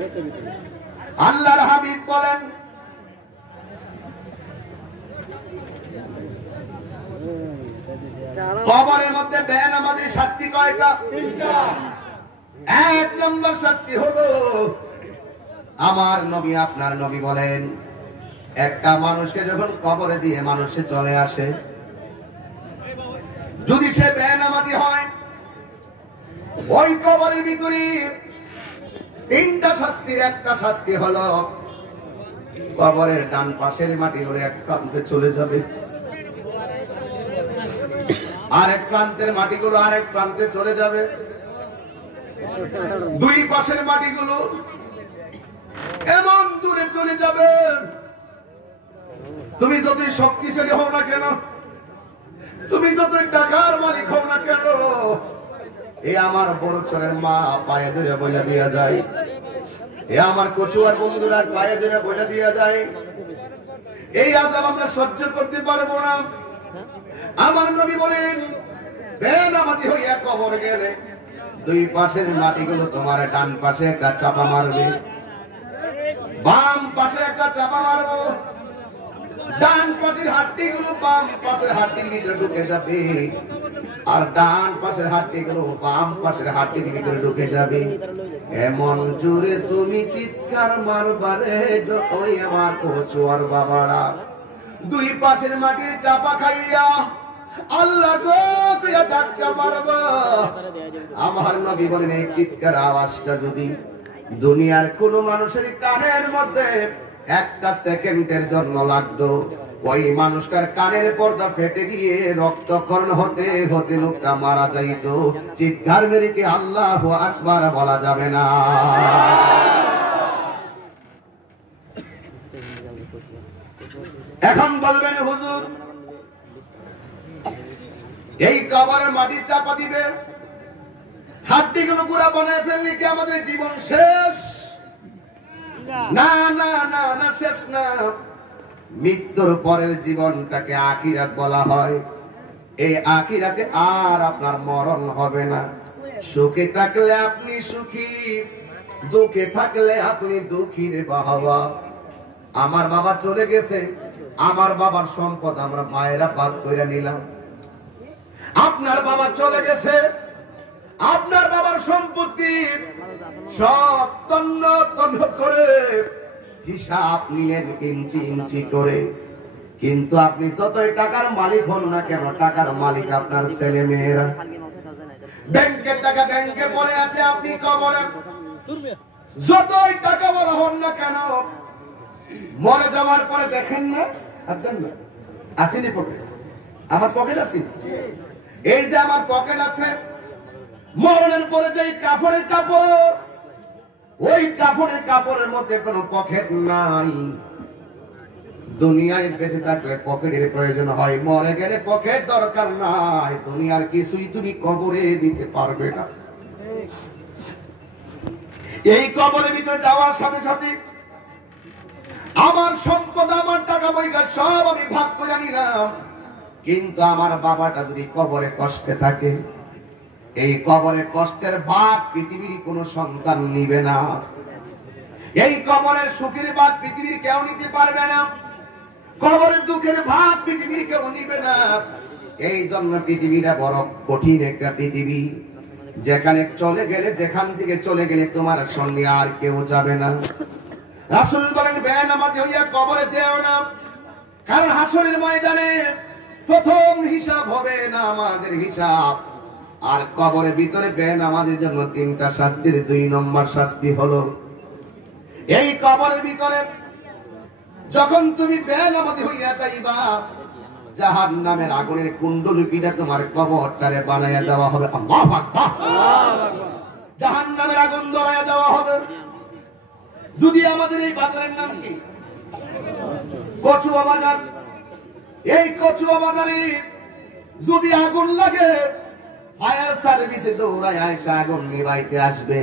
আল্লাহর হাবিব বলেন, কবরের মধ্যে বেনামাজির শাস্তি কয়টা? এক নম্বর শাস্তি হলো, আমার নবী আপনার নবী বলেন, একটা মানুষকে যখন কবরে দিয়ে মানুষে চলে আসে, যদি সে বেনামাজি হয়, ওই কবরের ভিতরে তিনটা শাস্তির একটা শাস্তি হলো, কবরের ডান পাশের মাটিগুলো এক প্রান্তে চলে যাবে, আরেক প্রান্তের মাটিগুলো আরেক প্রান্তে চলে যাবে, দুই পাশের মাটিগুলো এমন দূরে চলে যাবে, তুমি যতই শক্তিশালী হও না কেন, তুমি যতই টাকার মালিক হও না কেন, এই আমার বড় ছেলের মা পায়ে ধরে বইলা দিয়া যায়, এ আমার কচুয়ার বন্ধুরা পায়ে ধরে বইলা দিয়া যায়, এই আযাব আমরা সহ্য করতে পারবো না, আমার নবী বলেন বেনামাজি হইয়া কবর গেলে দুই পাশের মাটিগুলো তোমার ডান পাশে একটা চাপা মারবে, বাম পাশে একটা চাপা মারবো, ডান পাশের হাড্ডিগুলো বাম পাশের হাড্ডির ভিতরে ঢুকে যাবে, আর ডান পাশের হাড্ডিগুলো বাম পাশের হাড্ডির ভিতরে ঢুকে যাবে। এমন জোরে তুমি চিৎকার মারবারে যতই আমার কচুয়ার বাবারা দুই পাশের মাটির চাপা খাইয়া আল্লাহ গো কইয়া ডাক্কা মারবা। আমার নবী বলেন এই চিৎকার আওয়াজটা যদি দুনিয়ার কোন মানুষের কানের মধ্যে একটা সেকেন্ডের জন্য লাগতো, ওই মানুষটার কানের পর্দা ফেটে গিয়ে রক্তকরণ হতে হতে লোকটা মারা যাইত। চিৎকার মেরে কি আল্লাহু আকবার বলা যাবে না? এখন বলবেন হুজুর এই কবরের মাটি চাপা দিবে, হাড্ডিগুলো গুঁড়া বানায় ফেললে কি আমাদের জীবন শেষ? না না না না, শেষ না। মৃত্যুর পরের জীবনটাকে আখিরাত বলা হয়। এই আখিরাতে আর আপনার মরণ হবে না। সুখে থাকলে আপনি সুখী, দুঃখে থাকলে আপনি দুঃখী রে বাবা। আমার বাবা চলে গেছে, আমার বাবার সম্পদ আমরা মায়েরা ভাগ করে নিলাম। আপনার বাবা চলে গেছে, আপনার বাবার সম্পত্তি সব তন্ন তন্ন করে হিসাব নিলেন ইঞ্চি ইঞ্চি করে। কিন্তু আপনি যতই টাকার মালিক হন না কেন, টাকার মালিক আপনার ছেলে মেয়েরা। ব্যাংকের টাকা ব্যাংকে পড়ে আছে, আপনি কবরে। যতই টাকা বলা হন না কেন, মরে যাওয়ার পরে দেখেন না আপনার না আসেনি পকেট। আমার পকেট আছে, এই যে আমার পকেট আছে, মরণের পরে যে কাপড়ের কাপড়, ওই কাপড়ের কাপড়ের মধ্যে কোনো পকেট নাই। দুনিয়ায় বেঁচে থাকলে পকেটের প্রয়োজন হয়, মরে গেলে পকেট দরকার নাই। দুনিয়ার কিছুই তুমি কবরে দিতে পারবে না। এই কবরের ভিতরে যাওয়ার সাথে সাথে আমার সম্পদ, আমার টাকা পয়সা সব আমি ভাগ করে নিলাম। কিন্তু আমার বাবাটা যদি কবরে কষ্টে থাকে, এই কবরে কষ্টের ভাগ পৃথিবীর কোন সন্তান নিবে না। এই কবরের সুখের ভাগ পৃথিবীর কেউ নিতে পারবে না। কবরের দুঃখের ভাগ পৃথিবীর কেউ নিবে না। এই জন্য পৃথিবীটা বড় কঠিন একটা পৃথিবী, যেখানে চলে গেলে, যেখান থেকে চলে গেলে তোমার সঙ্গে আর কেউ যাবে না। রাসূল বলেন বেনামাজি হইয়া কবরে যেও না, কারণ হাসরের ময়দানে প্রথম হিসাব হবে নামাজের হিসাব। আর কবরের ভিতরে বেনামাজির জন্য তিনটা শাস্তির 2 নম্বর শাস্তি হলো এই কবরের ভিতরে যখন তুমি বেনামাজি হইয়া যাইবা, জাহান্নামের আগুনের কুণ্ডলিটা তোমার কবরটারে বানাইয়া দেওয়া হবে। আল্লাহু আকবার। জাহান্নামের আগুন ধরাইয়া দেওয়া হবে। যদি আমাদের এই বাজারের নাম কি? কচুয়া বাজার। এই কচুয়া বাজারে যদি আগুন লাগে, ফায়ার সার্ভিসে দৌড়ায় এসে আগুন নিভাইতে আসবে।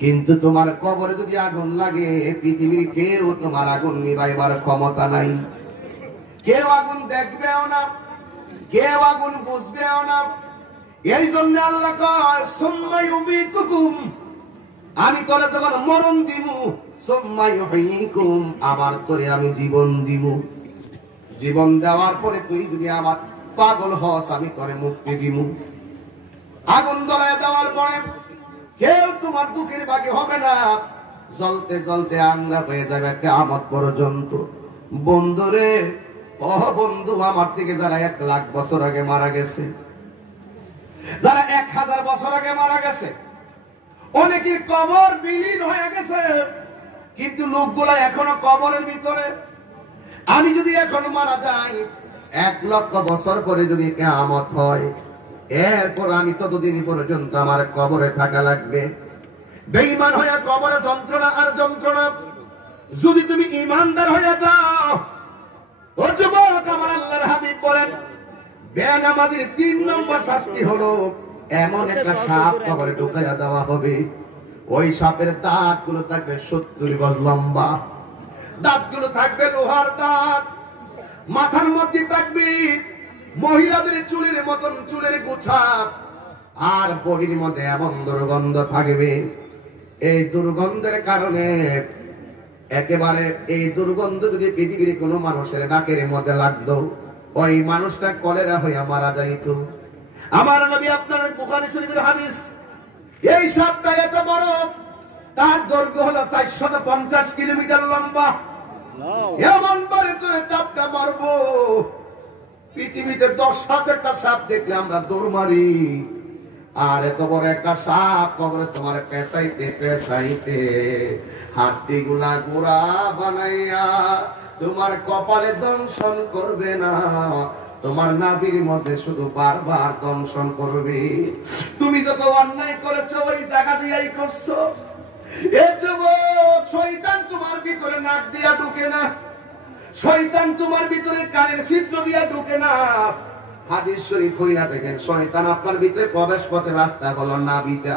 কিন্তু তোমার কবরে যদি আগুন লাগে, পৃথিবীর কেউ তোমার আগুন নিভাইবার ক্ষমতা নাই। কেউ আগুন দেখবেও না, কেউ আগুন বুঝবেও না। এই জন্য আল্লাহ কয় সুম্মা ইউমিতুকুম, আমি তোরে যখন মরণ দিমু, সুম্মা ইউহয়িকুম, আবার তোরে আমি জীবন দিমু। জীবন দেওয়ার পরে তুই যদি আমার পাগল হস, আমি তোরে মুক্তি দিমু। আগুন ধরায় দেওয়ার পরে কেউ তোমার দুঃখের ভাগী হবে না। জ্বলতে জ্বলতে আমরা হয়ে যাবে কিয়ামত পর্যন্ত। বন্ধুরে, ও বন্ধু, আমার থেকে যারা 1 লাখ বছর আগে মারা গেছে, যারা 1000 বছর আগে মারা গেছে, অনেকে কবর বিলীন হয়ে গেছে, কিন্তু লোকগুলা এখনো কবরের ভিতরে। আমি যদি এখন মারা যাই, 1 লক্ষ বছর পরে যদি কিয়ামত হয়, এরপর আমি ততদিন পর্যন্ত আমার কবরে থাকা লাগবে। বেঈমান হয়ে কবরে যন্ত্রণা আর যন্ত্রণা। যদি তুমি ঈমানদার হয়ে যাও, ও যুবক, আমার আল্লাহর হাবিব বলেন বেনামাজির 3 নম্বর শাস্তি হলো এমন একটা সাপ কবরে ঢুকাইয়া দেওয়া হবে। ওই সাপের দাঁতগুলো থাকবে 70 গজ লম্বা, দাঁতগুলো থাকবে লোহার দাঁত, মাথার মধ্যে থাকবে মহিলাদের চুলের মতন চুলের গোছা, আর বডির মধ্যে এমন দুর্গন্ধ থাকবে, এই দুর্গন্ধের কারণে একেবারে এই দুর্গন্ধ যদি পৃথিবীর কোনো মানুষের নাকের মধ্যে লাগতো, ওই মানুষটা কলেরা হইয়া মারা যাইত। আমার নবী, আপনার বুখারী শরীফের হাদিস, এই সাপটা এত বড়, তার দৈর্ঘ্য হলো 450 কিলোমিটার লম্বা। এমন ভাবে তোরে চাপটা মারবো, পৃথিবীতে 10,000টা সাপ দেখলে আমরা দৌড় মারি, আর এত বড় একটা সাপ কবরে তোমার পেঁচাইতে পেঁচাইতে হাড্ডি গুলা গোড়া বানাইয়া তোমার কপালে দংশন করবে না, তোমার নাভির মধ্যে শুধু বারবার দংশন করবে। তুমি যত অন্যায় করেছো ওই জায়গা দিয়েই করছো। এ যুবক, শয়তান তোমার ভিতরে নাক দিয়া ঢুকে না, শয়তান তোমার ভিতরে কানের ছিদ্র দিয়া ঢুকে না। হাদিস শরীফ কইলা দেখেন, শয়তান আপনার ভিতরে প্রবেশ পথে রাস্তা হলো নাভিটা।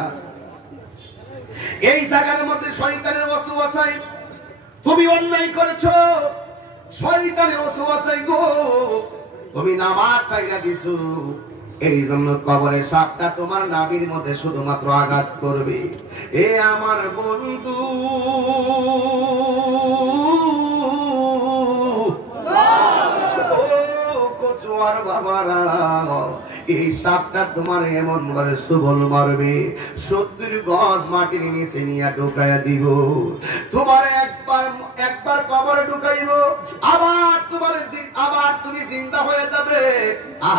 এই জায়গার মধ্যে শয়তানের ওয়াসওয়াসায় তুমি অন্যায় করেছো, শয়তানের ওয়াসওয়াসায় গো তুমি নামাজ চাইলা দিছো, এই জন্য কবরে সাপটা তোমার নাভির মধ্যে শুধুমাত্র আঘাত করবে। এ আমার বন্ধু, কচুয়ার বাবারা, এই সাপটা তোমার এমন ভাবে সুবল মারবে, 70 গজ মাটির নিচে নিয়ে ঢুকাইয়া দিব। তোমার একবার কবরে ঢুকাইব, আবার তুমি জিন্দা হয়ে যাবে।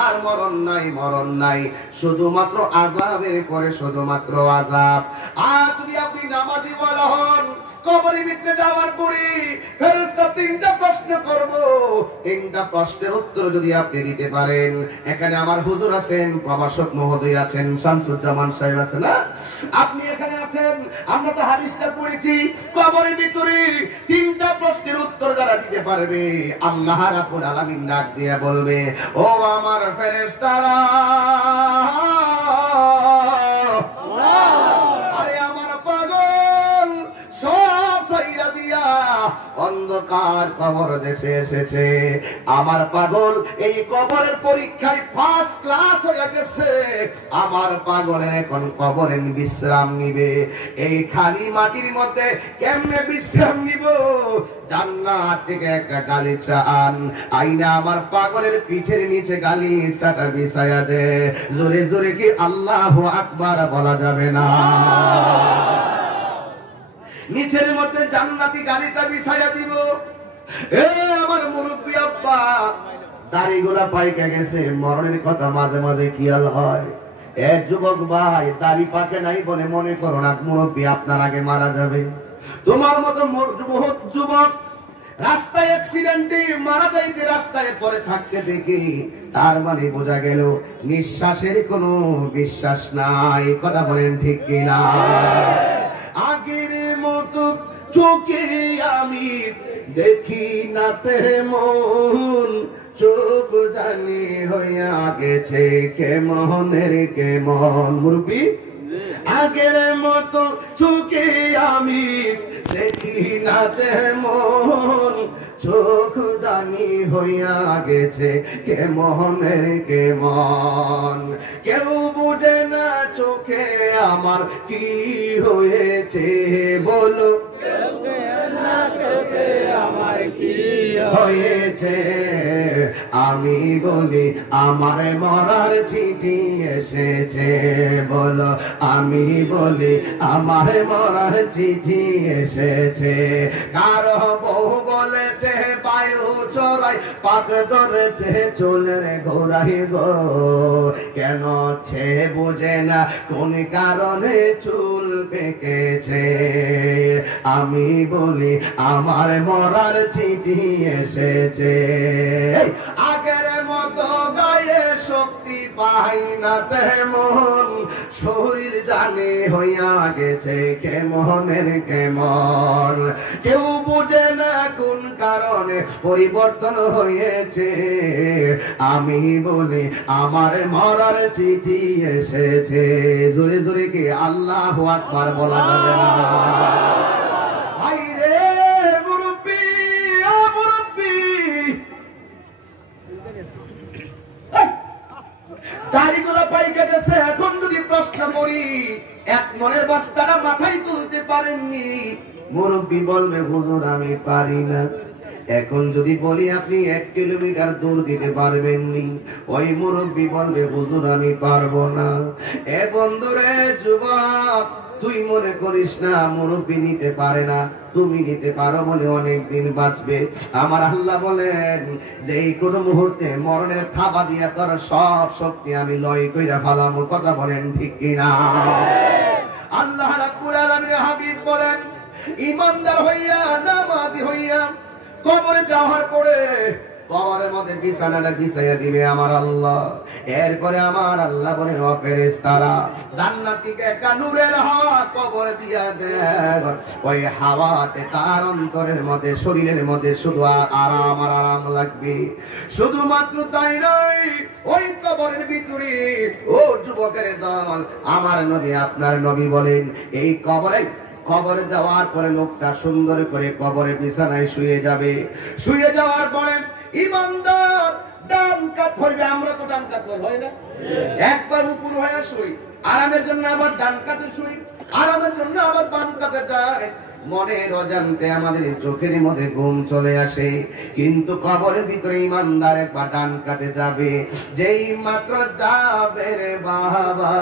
আর মরণ নাই, মরণ নাই, শুধুমাত্র আযাবের পরে শুধুমাত্র আযাব। আর যদি আপনি নামাজি বলা হন, কবরের ভিতরে যাওয়ার পরে ফেরেশতা 3টা প্রশ্ন করব, 3টা প্রশ্নের উত্তর যদি আপনি দিতে পারেন। এখানে আমার হুজুর আছেন, প্রভাষক মহোদয় আছেন, শামসুজ্জামান সাহেব আছেন, না আপনি এখানে আছেন, আমরা তো হাদিসটা পড়েছি। কবরের ভিতরে 3টা প্রশ্নের উত্তর যারা দিতে পারবে, আল্লাহ রাব্বুল আলামিন ডাক দিয়ে বলবে, ও আমার ফেরেশতারা, আরে আমার পাগল সব ছাইরা দিয়া অন্ধকার কবর দেশে এসেছে। আমার পাগল এই কবরের পরীক্ষায় ফার্স্ট ক্লাস হয়ে গেছে। আমার পাগলের এখন কবরে বিশ্রাম নিবে। এই খালি মাটির মধ্যে কেমনে বিশ্রাম নিব? জান্নাত থেকে একটা গালিচা আন, আইনা আমার পাগলের পিঠের নিচে গালিচাটা বিছায়া দে। জোরে জোরে কি আল্লাহু আকবার বলা যাবে না? নিচের মধ্যে জান্নাতি গালিচা বিছায়া দিব। এ আমার মুরব্বি আব্বা, দাড়িগুলা পাইকে গেছে, মরণের কথা মাঝে মাঝে খেয়াল হয়। এক যুবক ভাই, দাড়ি পাকে নাই বলে মনে করো না মুরব্বি আপনার আগে মারা যাবে। তোমার মতো বহুত যুবক রাস্তায় অ্যাক্সিডেন্টে মারা যাইতে রাস্তায় পড়ে থাকতে দেখি, তার মানে বোঝা গেল নিঃশ্বাসের কোনো বিশ্বাস নাই। কথা বলেন ঠিক কিনা? আগের মতো চোখে আমি দেখি না তেমন, চোখ জানি হইয়া গেছে কেমনের কেমন। মুরব্বি, আগের মতো চোখে আমি দেখি না তেমন, চোখ জানি হইয়া গেছে কেমনের কেমন। কেউ বুঝে না চোখে আমার কি হয়েছে, বলো আমার কি হয়েছে? আমি বলি আমার মরার চিঠি এসেছে, বলো আমি বলি আমার মরার চিঠি এসেছে। কারো বউ বলেছে বায়ু চড়াই, পাক ধরেছে চুলের ঘোরাই গো, কেন সে বুঝে না কোন কারণে চুল পেকেছে। আমি বলি আমার মরার চিঠি এসেছে। আগের মতো গায়ে শক্তি পাই না তেমন, শরীর জানে হইয়া গেছে কেমনের কেমন। কেউ বুঝে না কোন কারণে পরিবর্তন হয়েছে। আমি বলি আমার মরার চিঠি এসেছে। জোরে জোরে কি আল্লাহু আকবার বলা যাবে না? মুরব্বি, ও মুরব্বি, দাড়িগুলো পাইকে গেছে। এখন যদি প্রশ্ন করি, এক মনের বস্তাটা মাথায় তুলতে পারেননি, মুরব্বী বলবে হুজুর আমি পারি না। এখন যদি বলি আপনি 1 কিলোমিটার দূর দিতে পারবেননি, ওই মুরব্বী বলবে হুজুর আমি পারবো না। এ বন্ধুরে যুবক, তুই মনে করিস না মুরব্বী নিতে পারে না, তুমি নিতে পারো বলে অনেক দিন বাঁচবে। আমার আল্লাহ বলেন যে কোনো মুহূর্তে মরণের থাবা দিয়া তোর সব শক্তি আমি লয় কইরা ফালামো। কথা বলেন ঠিক কিনা? আল্লাহ রাব্বুল আলামিনের হাবিব বলেন, ইমানদার হইয়া নামাজি হইয়া কবরে যাওয়ার পরে কবরের মধ্যে বিছানাটা বিছাইয়া দিবে আমার আল্লাহ। এরপরে আমার আল্লাহ বলেন, ও ফেরেশতারা জান্নাতীকে একটা নূরের হাওয়া কবরে দিয়া দেন। ওই হাওয়াতে তার অন্তরের মধ্যে, শরীরের মধ্যে শুধু আরাম আর আরাম লাগবে। শুধুমাত্র তাই নয়, ওই কবরের ভিতরে ও যুবকের দল, আমার নবী আপনার নবী বলেন, এই কবরে যাওয়ার পরে লোকটা সুন্দর করে কবরে বিছানায় শুয়ে যাবে। শুয়ে যাওয়ার পরে ইমানদার ডান কাত হইবে। আমরা তো ডান কাত হয় না, একবার উপর হয়ে শুই, আরামের জন্য আবার ডান কাতে শুই, আরামের জন্য আবার বাম কাতে যায়। মনের অজান্তে আমাদের চোখের মধ্যে ঘুম চলে আসে। কিন্তু কবরের ভিতরে ইমানদার একবার ডান কাতে যাবে, যেই মাত্র যাবে রে বাবা,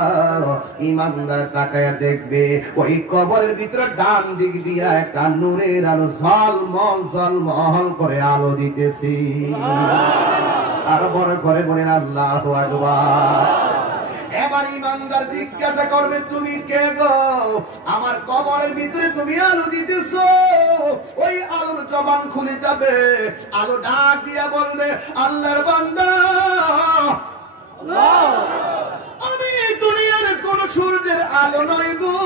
ইমানদার তাকায়া দেখবে ওই কবরের ভিতরে ডান দিক দিয়া একটা নূরের আলো ঝলমল ঝলমল করে আলো দিতেছে। আর বড় করে বলেন আল্লাহু আকবার। এবার ইমানদার জিজ্ঞাসা করবে, তুমি কে গো? আমার কবরের ভিতরে তুমি আলো দিতেছো। ওই আলোর জবান খুলে যাবে, আলো ডাক দিয়া বলবে, আল্লাহর বান্দা, আমি দুনিয়ার কোন সূর্যের আলো নই গো,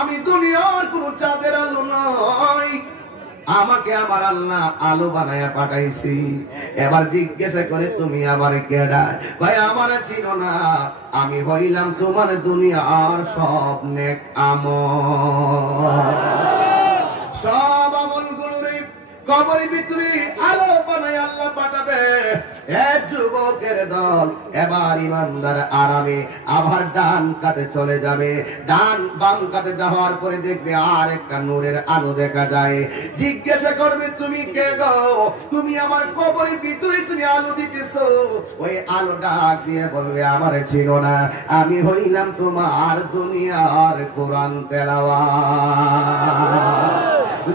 আমি দুনিয়ার কোন চাঁদের আলো নই, আমাকে আমার আল্লাহ আলো বানায়া পাঠাইছি। এবার জিজ্ঞাসা করে, তুমি আবার কেডা? ভাই আমার চিনো না, আমি হইলাম তোমার দুনিয়ার সব নেক আমল। সব আমলগুলোরে কবরের ভিতরে আলো বানায় আল্লাহ পাঠাবে। এক যুবকের দল এবার ইমানদার আরামে আবার ডান কাতে চলে যাবে। ডান বাম কাতে যাওয়ার পরে দেখবে আর একটা নূরের আলো দেখা যায়। জিজ্ঞাসা করবে, তুমি কে গো? তুমি আমার কবরের ভিতরে তুমি আলো দিতেছো। ওই আলো ডাক দিয়ে বলবে, আমার ছিল না, আমি হইলাম তোমার দুনিয়ার কোরআন তেলাওয়াত।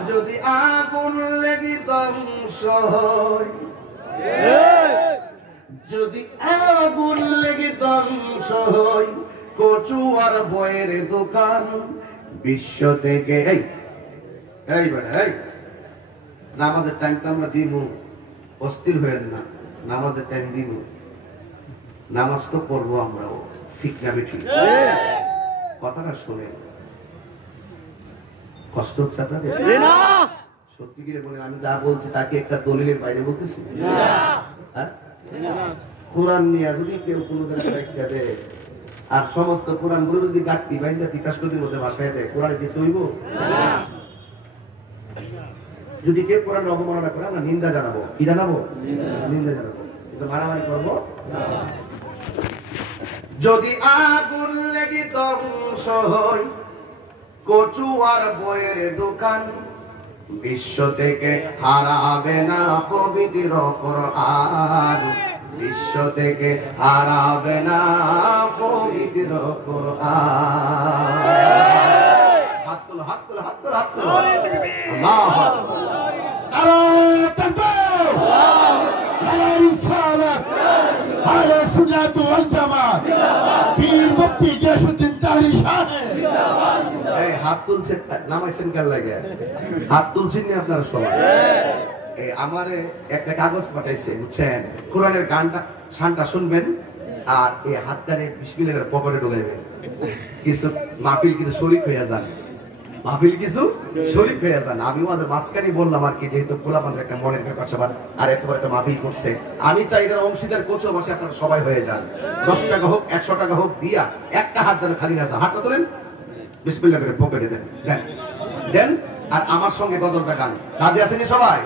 যদি আগুন লেগে ধ্বংস হয়, যদি আগুন লেগে ধ্বংস হয় কচু আর বইয়ের দোকান, বিশ্ব থেকে এই নামাজের টাইম তো আমরা দিব, অস্থির হয়েন না, নামাজের টাইম দিব, নামাজ তো পড়বো আমরাও, ঠিক না বেঠিক? কথাটা শুনে কষ্ট হচ্ছে আপনাদের? সত্যি করে বলেন, আমি যা বলছি তাকে একটা দলিলের বাইরে বলতেছি? কোরআন নিয়ে যদি কেউ কোনো জায়গায় দেয় আর সমস্ত কোরআন গুলো যদি গাঁটটি বাইন্দা তিতাসের মধ্যে ভাষায় দেয়, কোরআনে কিছু হইব? যদি কেউ কোরআন অবমাননা করে আমরা নিন্দা জানাবো। কি জানাবো? নিন্দা জানাবো, কিন্তু মারামারি করবো। যদি আগুন লেগে ধ্বংস হয় কচু আর বইয়ের দোকান, বিশ্ব থেকে হারাবে না পবিত্র কোরআন, বিশ্ব থেকে হারাবে না পবিত্র কোরআন। হাত তোলো, হাত তোলো, হাত তোলো, হাত তোলো। আল্লাহু আকবার। নারায়ে তাকবীর, নারায়ে রিসালাত, আহলে সুন্নাত ওয়াল জামাত, পীর মুফতি গিয়াসউদ্দিন তাহরি সাহেব। এই হাত তুলছেন, নামাইছেন কেন লাগে? হাত তুলছেন না আপনারা সবাই? এই আমারে একটা কাগজ পাঠাইছে, বুঝছেন? কোরআনের গানটা শানটা শুনবেন আর এই হাতটারে বিসমিল্লাহ করে পকেটে ঢুকাইবেন। কিছু মাহফিল কিন্তু শরীক হয়ে যান, মাহফিল কিছু শরীক হয়ে যান। আমি ওদের মাঝখানে বললাম আর কি, যেহেতু পোলাপানদের একটা মনের ব্যাপার সবার, আর এতবার একটা মাহফিল করছে, আমি চাই এটার অংশীদার কোচও বসে আপনারা সবাই হয়ে যান। 10 টাকা হোক 100 টাকা হোক দিয়া একটা হাত যেন খালি না যায়। হাতটা তোলেন, বিসমিল্লাহ করে পকেটে দেন, দেন দেন, আর আমার সঙ্গে গজলটা গান। রাজি আছেন সবাই?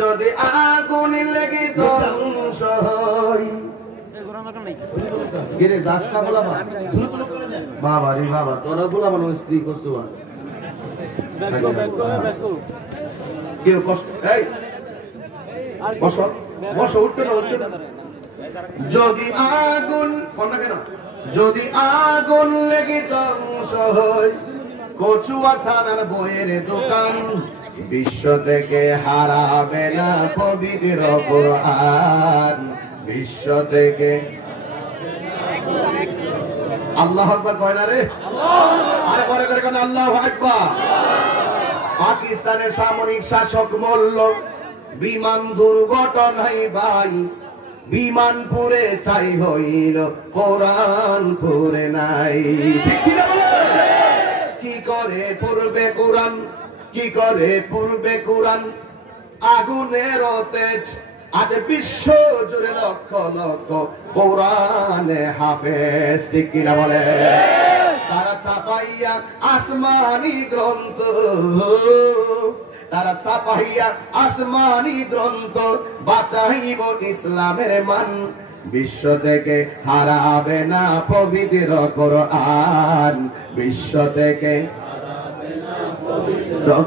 যদি আগুন লেগে ধ্বংস হয় গিরে দাসটা বলাবা বাবা রে বাবা তোরা বলাবা না স্ত্রী করছো কেউ কষ্ট এই বসো বসো উঠতে না যদি আগুন কন্যা কেন যদি আগুন লেগে ধ্বংস হয় কচুয়া থানার বইয়ের দোকান বিশ্ব থেকে হারাবে না পবিত্র কোরআন বিশ্ব থেকে আল্লাহু আকবার কয় না রে আরে বড় করে কেন আল্লাহু আকবার পাকিস্তানের সামরিক শাসক মল্ল বিমান দুর্ঘটনায় ভাই বিমান পুরে চাই হইল কোরআন পুরে নাই ঠিক কি না কি করে পূর্বে কোরআন কি করে পূর্বে কোরআন আগুনের তেজ আজ বিশ্ব জুড়ে লক্ষ লক্ষ কোরআনে হাফেজ ঠিক কি না বলে তারা চাপাইয়া আসমানি গ্রন্থ তারা ছাপাইয়া আসমানি গ্রন্থ বাঁচাইব ইসলামের মান বিশ্ব থেকে হারাবে না পবিত্র কোরআন বিশ্ব থেকে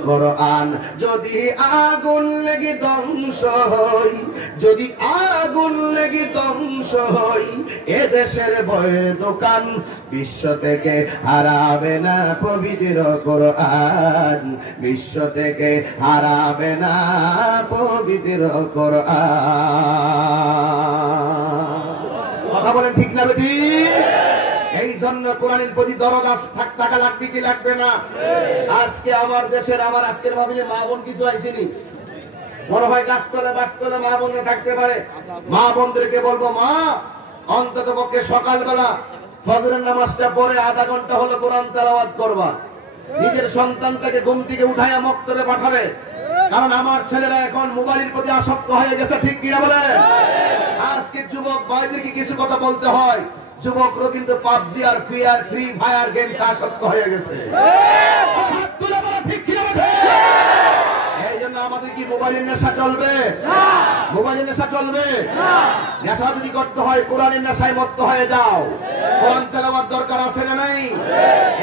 কোরআন যদি আগুন লেগে ধ্বংস হই যদি আগুন লেগে ধ্বংস হই এ দেশের বইয়ের দোকান বিশ্ব থেকে হারাবে না পবিত্র কোরআন বিশ্ব থেকে হারাবে না পবিত্র কোরআন কথা বলেন ঠিক না বেটি এই জন্য কোরআনের প্রতি দরদ থাকা লাগবে কি লাগবে না আজকে আমার দেশের আমার আজকের ভাবিলে মা বোন কিছু আইসিনি মনে হয় গাছতলা বাসতলা মা বোন থাকতে পারে মা বোনদেরকে বলবো মা অন্তত পক্ষে সকালবেলা ফজরের নামাজটা পড়ে আধা ঘন্টা হলো কোরআন তেলাওয়াত করবা নিজের সন্তানটাকে ঘুম থেকে উঠাইয়া মক্তবে পাঠাবে কারণ আমার ছেলেরা এখন মোবাইলের প্রতি আসক্ত হয়ে গেছে ঠিক কিনা বলে আজকে যুবক ভাইদেরকে কিছু কথা বলতে হয় যুবকরা কিন্তু পাবজি আর ফ্রি ফায়ার গেমস আসক্ত হয়ে গেছে এই জন্য আমাদের কি মোবাইলের নেশা চলবে মোবাইলের নেশা চলবে নেশা যদি করতে হয় কোরআনের নেশায় মত্ত হয়ে যাও কোরআন তেলাওয়াত দরকার আছে না নাই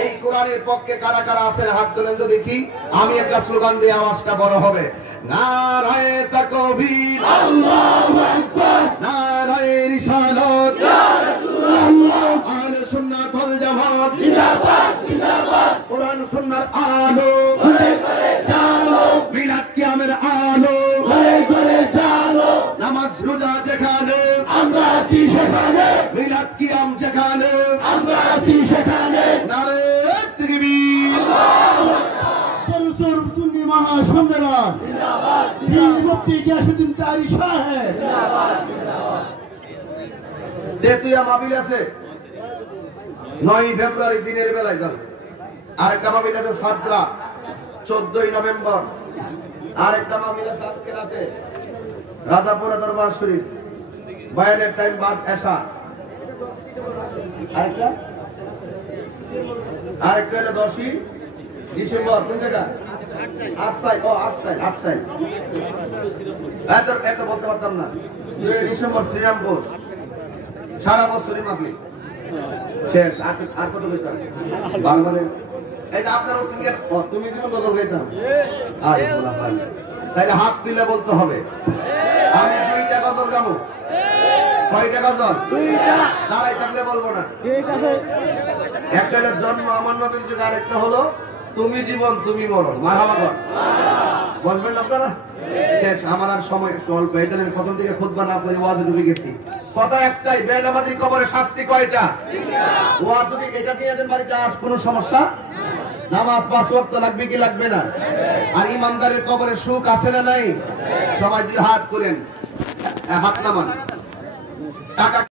এই কোরআনের পক্ষে কারা কারা আছেন হাত তোলেন তো দেখি আমি একটা স্লোগান দিয়ে আওয়াজটা বড় হবে নারায়ে তাকবীর আল্লাহু আকবার নারায়ে রিসালাত ইয়া রাসূলুল্লাহ আহলে সুন্নাত ওয়াল জামাত জিন্দাবাদ জিন্দাবাদ কোরআন সুন্নাহর আলো ঘরে ঘরে জালো মিলাদ কিয়ামের আলো ঘরে ঘরে জালো নামাজ রোজা যেখানে আমরা আছি সেখানে মিলাদ কিয়াম যেখানে আমরা আছি সেখানে নারায়ে তাকবীর আল্লাহু আকবার সুন্নি महासम्मेलन जिंदाबाद मुफ्ती गयासुद्दीन तारी साहेब जिंदाबाद जिंदाबाद তেতুয়া মাহফিল আছে 9 ফেব্রুয়ারি দিনের বেলায় যান আরেকটা মাহফিল আছে সাদরা 14 নভেম্বর আরেকটা মাহফিল আছে আজকে রাতে রাজাপুরা দরবার শরীফ বয়ানের টাইম বাদ এশা আরেকটা হলো 10 ডিসেম্বর কোন জায়গা এত বলতে পারতাম না ডিসেম্বর শ্রীরামপুর সারা বছরই মাহফিল শেষ আর কত বেতন বারবারে এই যে আপনার তুমি যেমন গজল গাইতাম আরে বলা ভাই তাইলে হাত দিলে বলতে হবে আমি 2টা গজল গাবো কয়টা গজল 2টা দাঁড়াই থাকলে বলবো না ঠিক আছে একটা হলো জন্ম আমার নবীর যুগ আরেকটা হলো তুমি জীবন তুমি মরণ মারহাবা কর বলবেন আপনারা শেষ আমার আর সময় অল্প এই জন্য প্রথম থেকে খুতবা না পড়ে ওয়াজে ডুবে গেছি কথা একটাই বেনামাজির কবরে শাস্তি কয়টা ওয়াজ যদি এটা দিয়ে দেন বাড়িতে আর কোনো সমস্যা নামাজ 5 ওয়াক্ত লাগবে কি লাগবে না আর ইমানদারের কবরে সুখ আছে না নাই সবাই যদি হাত তোলেন হাত নামান টাকা